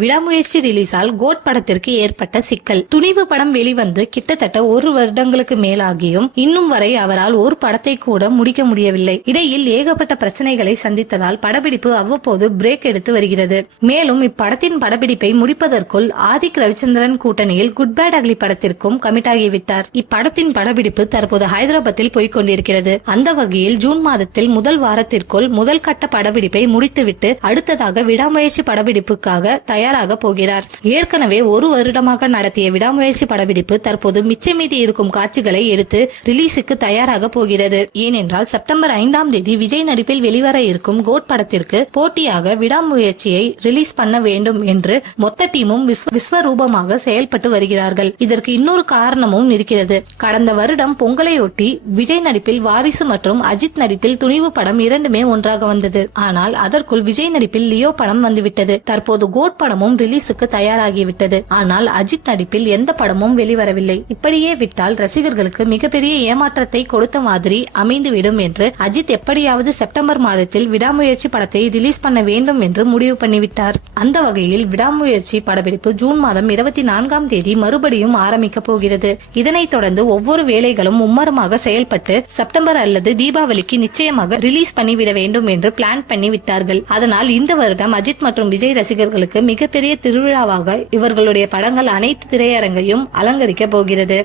விடாமுயற்சி ரிலீஸால் கோட் படத்திற்கு ஏற்பட்ட சிக்கல். துணிவு படம் வெளிவந்து கிட்டத்தட்ட 1 வருடங்களுக்கு மேலாகியும் இன்னும் வரை அவரால் ஒரு படத்தை கூட முடிக்க முடியவில்லை. இடையில் ஏகப்பட்ட பிரச்சனைகளை சந்தித்ததால் படப்பிடிப்பு அவ்வப்போது பிரேக் எடுத்து வருகிறது. மேலும் இப்படத்தின் படப்பிடிப்பை முடிப்பதற்குள் ஆதிக் ரவிச்சந்திரன் கூட்டணியில் குட் பேட் அக்லி படத்திற்கும் கமிட் ஆகிவிட்டார். இப்படத்தின் படப்பிடிப்பு தற்போது ஹைதராபாத்தில் போய்கொண்டிருக்கிறது. அந்த வகையில் ஜூன் மாதத்தில் முதல் வாரத்திற்குள் முதல் கட்ட படப்பிடிப்பை முடித்துவிட்டு அடுத்ததாக விடாமுயற்சி படப்பிடிப்புக்காக தயாராக போகிறார். ஏற்கனவே 1 வருடமாக நடத்திய விடாமுயற்சி படப்பிடிப்பு தற்போது மிச்சமீதி இருக்கும் காட்சிகளை எடுத்து ரிலீஸுக்கு தயாராக போகிறது. ஏனென்றால் செப்டம்பர் 5ஆம் தேதி விஜய் நடிப்பில் வெளிவர இருக்கும் கோட் படத்திற்கு போட்டியாக விடாமுயற்சியை ரிலீஸ் பண்ண வேண்டும் என்று மொத்த டீமும் விஸ்வரூபமாக செயல்பட்டு வருகிறார்கள். இதற்கு இன்னொரு காரணமும் இருக்கிறது. கடந்த வருடம் பொங்கலையொட்டி விஜய் நடிப்பில் வாரிசு மற்றும் அஜித் நடிப்பில் துணிவு படம் இரண்டுமே ஒன்றாக வந்தது. ஆனால் அதற்குள் விஜய் நடிப்பில் லியோ படம் வந்துவிட்டது. தற்போது கோட் படமும் ரிலீஸுக்கு தயாராகிவிட்டது. ஆனால் அஜித் நடிப்பில் எந்த படமும் வெளிவரவில்லை. இப்படியே விட்டால் ரசிகர்களுக்கு மிகப்பெரிய ஏமாற்றத்தை கொடுத்த மாதிரி அமைந்துவிடும் என்று அஜித் எப்படியாவது செப்டம்பர் மாதத்தில் விடாமுயற்சி படத்தை ரிலீஸ் பண்ண வேண்டும் என்று முடிவு பண்ணிவிட்டார். அந்த வகையில் விடாமுயற்சி படப்பிடிப்பு ஜூன் மாதம் 24ஆம் தேதி மறுபடியும் ஆரம்பிக்க போகிறது. இதனைத் தொடர்ந்து ஒவ்வொரு வேலைகளும் மும்மரமாக செயல்பட்டு செப்டம்பர் அல்லது தீபாவளிக்கு நிச்சயமாக ரிலீஸ் பண்ணிவிட வேண்டும் என்று பிளான் பண்ணி விட்டார்கள். அதனால் இந்த வருடம் அஜித் மற்றும் விஜய் ரசிகர்களுக்கு மிகப்பெரிய திருவிழாவாக இவர்களுடைய படங்கள் அனைத்து திரையரங்கையும் அலங்கரிக்க போகிறது.